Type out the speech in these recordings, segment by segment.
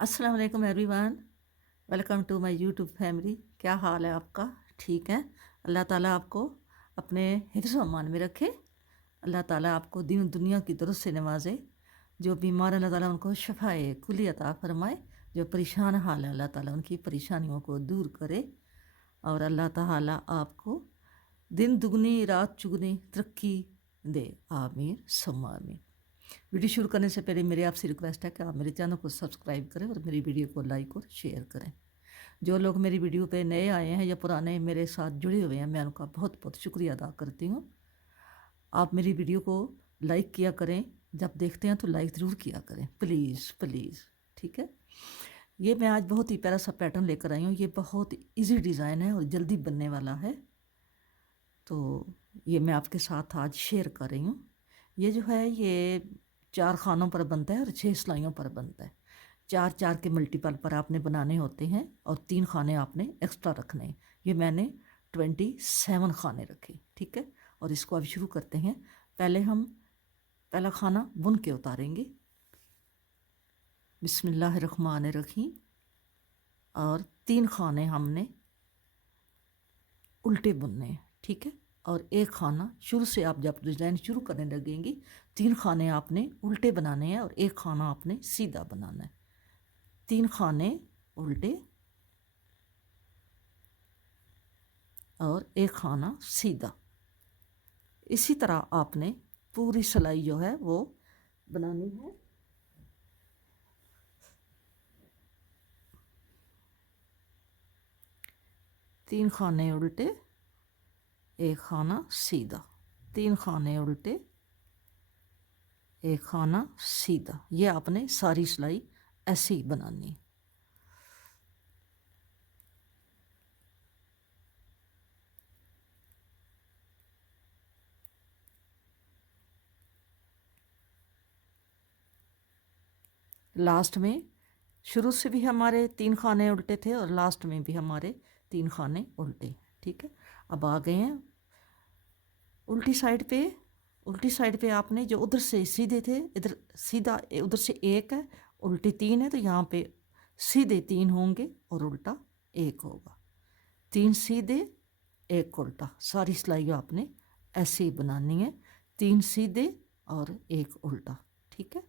अस्सलाम वालेकुम everyone. Welcome to my YouTube family. क्या हाल है आपका? ठीक है। अल्लाह ताला आपको अपने हिफ्ज़ व अमान में रखे। अल्लाह ताला आपको दीन दुनिया की तरफ से नवाजे। जो बीमार अल्लाह ताला उनको शफ़ाए कुली अता फरमाए। जो परेशान हाल है अल्लाह ताला उनकी परेशानियों को दूर करे। और अल्लाह ताला आपको दिन दुगनी रात चुगनी तरक्की दे। आमीन सुम्मा आमीन। वीडियो शुरू करने से पहले मेरी आपसे रिक्वेस्ट है कि आप मेरे चैनल को सब्सक्राइब करें और मेरी वीडियो को लाइक और शेयर करें। जो लोग मेरी वीडियो पे नए आए हैं या पुराने मेरे साथ जुड़े हुए हैं, मैं उनका बहुत बहुत शुक्रिया अदा करती हूँ। आप मेरी वीडियो को लाइक किया करें, जब देखते हैं तो लाइक ज़रूर किया करें, प्लीज़ प्लीज़। ठीक है। ये मैं आज बहुत ही प्यारा सा पैटर्न लेकर आई हूँ। ये बहुत ईजी डिज़ाइन है और जल्दी बनने वाला है, तो ये मैं आपके साथ आज शेयर कर रही हूँ। ये जो है ये 4 खानों पर बनता है और 6 सिलाइयों पर बनता है। 4 के मल्टीपल पर आपने बनाने होते हैं और 3 खाने आपने एक्स्ट्रा रखने हैं। ये मैंने 27 खाने रखे। ठीक है। और इसको अब शुरू करते हैं। पहले हम पहला खाना बुन के उतारेंगे। बिस्मिल्लाहिर्रहमानिर्रहीम। और 3 खाने हमने उल्टे बुनने हैं। ठीक है। और एक खाना शुरू से आप जब डिज़ाइन शुरू करने लगेंगी, 3 खाने आपने उल्टे बनाने हैं और एक खाना आपने सीधा बनाना है। 3 खाने उल्टे और एक खाना सीधा। इसी तरह आपने पूरी सिलाई जो है वो बनानी है। तीन खाने उल्टे, एक खाना सीधा। 3 खाने उल्टे, एक खाना सीधा। ये आपने सारी सिलाई ऐसे ही बनानी है। लास्ट में शुरू से भी हमारे 3 खाने उल्टे थे और लास्ट में भी हमारे 3 खाने उल्टे। ठीक है। अब आ गए हैं उल्टी साइड पे। उल्टी साइड पे आपने जो उधर से सीधे थे, इधर सीधा उधर से 1 है, उल्टे 3 है, तो यहाँ पे सीधे 3 होंगे और उल्टा 1 होगा। 3 सीधे 1 उल्टा। सारी सिलाई आपने ऐसे ही बनानी है, 3 सीधे और 1 उल्टा। ठीक है।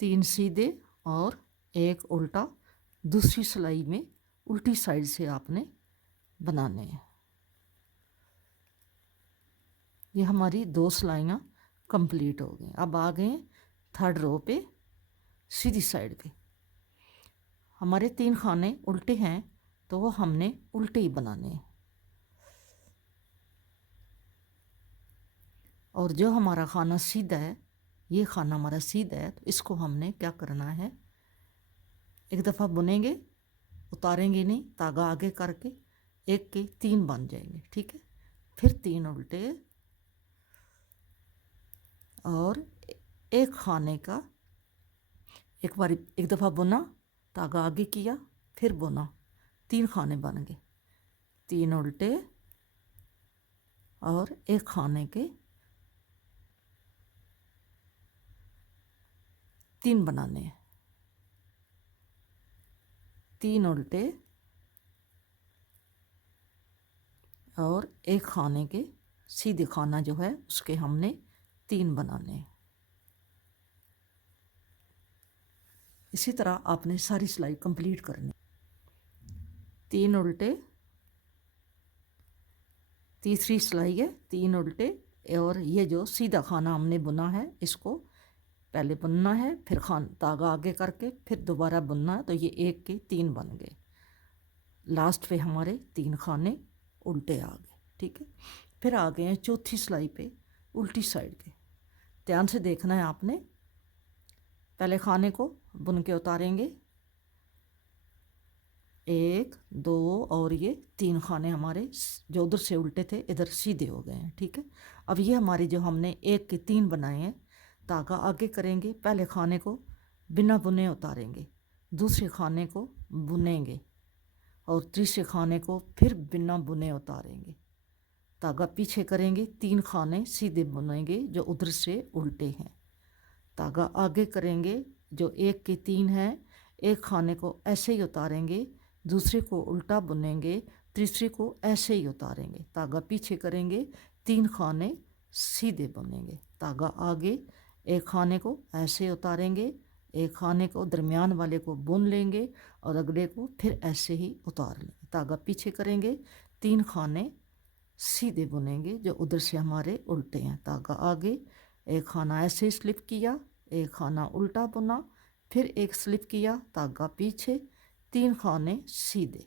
3 सीधे और 1 उल्टा दूसरी सिलाई में उल्टी साइड से आपने बनाने हैं। ये हमारी 2 सिलाइयाँ कंप्लीट हो गई। अब आ गए 3rd रो पे सीधी साइड पे। हमारे 3 खाने उल्टे हैं तो वो हमने उल्टे ही बनाने हैं। और जो हमारा खाना सीधा है, ये खाना हमारा सीधा है, तो इसको हमने क्या करना है, एक दफ़ा बुनेंगे, उतारेंगे नहीं, धागा आगे करके 1 के 3 बन जाएंगे। ठीक है। फिर 3 उल्टे और एक खाने का एक बार एक दफ़ा बुना, धागा आगे किया, फिर बुना, 3 खाने बन गए। 3 उल्टे और एक खाने के 3 बनाने हैं। 3 उल्टे और एक खाने के सीधे खाना जो है उसके हमने 3 बनाने हैं। इसी तरह आपने सारी सिलाई कंप्लीट करनी। 3 उल्टे, तीसरी सिलाई है 3 उल्टे, और ये जो सीधा खाना हमने बुना है इसको पहले बुनना है, फिर धागा आगे करके फिर दोबारा बुनना है, तो ये 1 के 3 बन गए। लास्ट पे हमारे 3 खाने उल्टे आ गए। ठीक है। फिर आ गए हैं चौथी सिलाई पे उल्टी साइड के। ध्यान से देखना है आपने। पहले खाने को बुन के उतारेंगे, 1 2 और ये 3 खाने हमारे जो उधर से उल्टे थे इधर सीधे हो गए हैं। ठीक है। अब ये हमारे जो हमने 1 के 3 बनाए हैं, धागा आगे करेंगे, पहले खाने को बिना बुने उतारेंगे, दूसरे खाने को बुनेंगे और तीसरे खाने को फिर बिना बुने उतारेंगे, धागा पीछे करेंगे, 3 खाने सीधे बुनेंगे जो उधर से उल्टे हैं, धागा आगे करेंगे, जो 1 के 3 हैं, एक खाने को ऐसे ही उतारेंगे, दूसरे को उल्टा बुनेंगे, तीसरे को ऐसे ही उतारेंगे, धागा पीछे करेंगे, 3 खाने सीधे बुनेंगे, धागा आगे, एक खाने को ऐसे उतारेंगे, एक खाने को दरमियान वाले को बुन लेंगे और अगले को फिर ऐसे ही उतार लेंगे, धागा पीछे करेंगे, 3 खाने सीधे बुनेंगे जो उधर से हमारे उल्टे हैं, धागा आगे, एक खाना ऐसे स्लिप किया, एक खाना उल्टा बुना, फिर एक स्लिप किया, धागा पीछे, 3 खाने सीधे,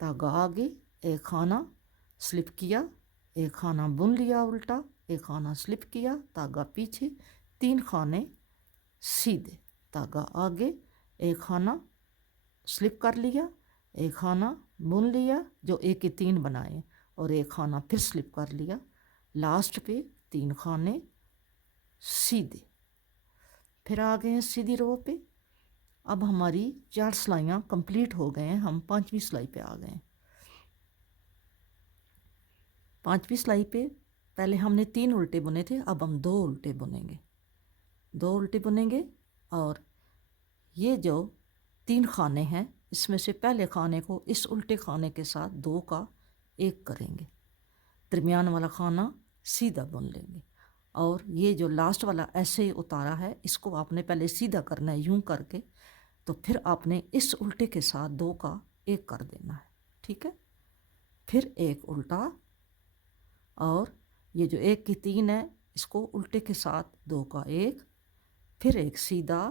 धागा आगे, एक खाना स्लिप किया, एक खाना बुन लिया उल्टा, एक खाना स्लिप किया, धागा पीछे, 3 खाने सीधे, धागा आगे, एक खाना स्लिप कर लिया, एक खाना बुन लिया जो 1 के 3 बनाए और एक खाना फिर स्लिप कर लिया, लास्ट पे 3 खाने सीधे, फिर आ गए हैं सीधी रो पे। अब हमारी 4 सिलाइयाँ कंप्लीट हो गए हैं, हम 5वीं सिलाई पे आ गए हैं। 5वीं सिलाई पे पहले हमने 3 उल्टे बुने थे, अब हम 2 उल्टे बुनेंगे, 2 उल्टे बुनेंगे और ये जो 3 खाने हैं इसमें से पहले खाने को इस उल्टे खाने के साथ 2 का 1 करेंगे, दरमियान वाला खाना सीधा बुन लेंगे और ये जो लास्ट वाला ऐसे ही उतारा है इसको आपने पहले सीधा करना है यूं करके, तो फिर आपने इस उल्टे के साथ 2 का 1 कर देना है, ठीक है। फिर एक उल्टा और ये जो 1 की 3 है इसको उल्टे के साथ 2 का 1, फिर एक सीधा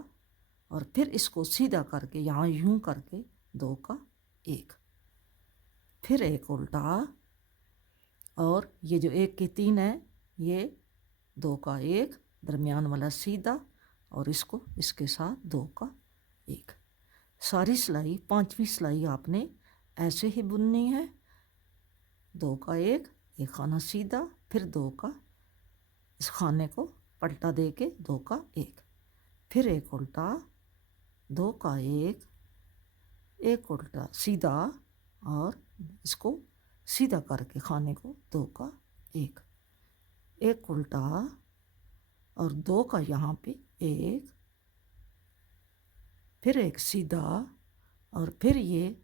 और फिर इसको सीधा करके यहाँ यूं करके 2 का 1, फिर एक उल्टा और ये जो 1 की 3 है ये 2 का 1, दरमियान वाला सीधा और इसको इसके साथ 2 का 1। सारी सिलाई 5वीं सिलाई आपने ऐसे ही बुननी है, 2 का 1, एक खाना सीधा, फिर 2 का इस खाने को पलटा दे के 2 का 1, फिर एक उल्टा, 2 का 1, एक उल्टा सीधा और इसको सीधा करके खाने को 2 का 1, एक उल्टा और 2 का यहाँ पे 1, फिर एक सीधा और फिर ये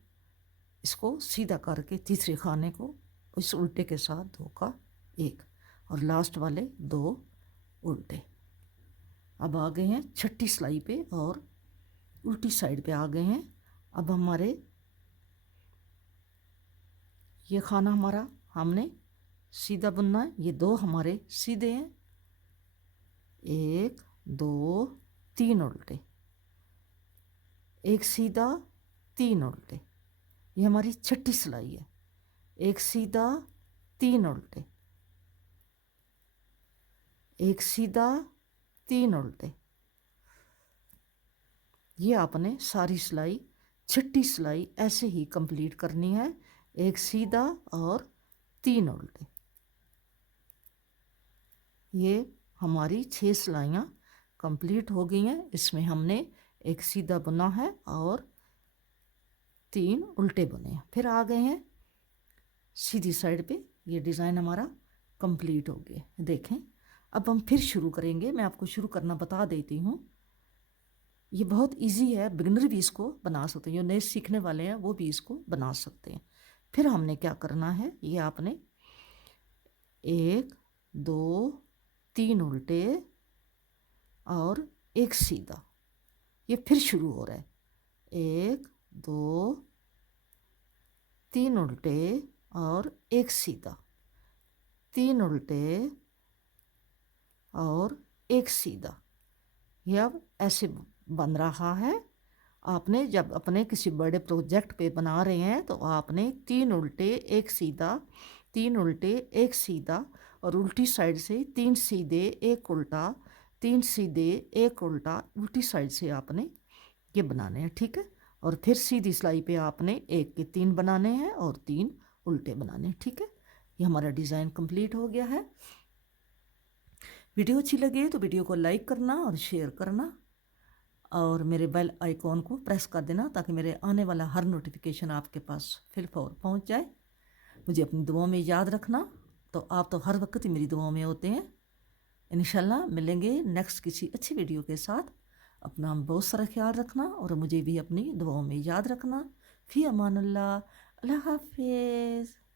इसको सीधा करके तीसरे खाने को इस उल्टे के साथ 2 का 1 और लास्ट वाले 2 उल्टे। अब आ गए हैं 6ठी सिलाई पे और उल्टी साइड पे आ गए हैं। अब हमारे ये खाना हमारा हमने सीधा बुनना है, ये 2 हमारे सीधे हैं, 1 2 3 उल्टे, एक सीधा 3 उल्टे, ये हमारी 6ठी सिलाई है, एक सीधा 3 उल्टे, एक सीधा 3 उल्टे। ये आपने सारी सिलाई 6ठी सिलाई ऐसे ही कंप्लीट करनी है, एक सीधा और 3 उल्टे। ये हमारी 6 सिलाइयाँ कंप्लीट हो गई हैं, इसमें हमने एक सीधा बुना है और 3 उल्टे बुने हैं। फिर आ गए हैं सीधी साइड पे, ये डिज़ाइन हमारा कंप्लीट हो गया। देखें अब हम फिर शुरू करेंगे, मैं आपको शुरू करना बता देती हूँ। ये बहुत इजी है, बिगिनर भी इसको बना सकते हैं, जो नए सीखने वाले हैं वो भी इसको बना सकते हैं। फिर हमने क्या करना है, ये आपने 1 2 3 उल्टे और एक सीधा, ये फिर शुरू हो रहा है, 1 2 3 उल्टे और एक सीधा, 3 उल्टे और एक सीधा। ये अब ऐसे बन रहा है। आपने जब अपने किसी बड़े प्रोजेक्ट पे बना रहे हैं तो आपने 3 उल्टे एक सीधा, 3 उल्टे एक सीधा और उल्टी साइड से 3 सीधे एक उल्टा, 3 सीधे एक उल्टा, उल्टी साइड से आपने ये बनाने हैं, ठीक है। और फिर सीधी सिलाई पे आपने 1 के 3 बनाने हैं और 3 उल्टे बनाने हैं, ठीक है। ये हमारा डिज़ाइन कंप्लीट हो गया है। वीडियो अच्छी लगे तो वीडियो को लाइक करना और शेयर करना और मेरे बेल आइकॉन को प्रेस कर देना ताकि मेरे आने वाला हर नोटिफिकेशन आपके पास फिलफौर पहुंच जाए। मुझे अपनी दुआओं में याद रखना, तो आप तो हर वक्त ही मेरी दुआओं में होते हैं। इंशाल्लाह मिलेंगे नेक्स्ट किसी अच्छी वीडियो के साथ। अपना बहुत सारा ख्याल रखना और मुझे भी अपनी दुआओं में याद रखना। फी अमान अल्लाह। अल्लाह हाफिज़।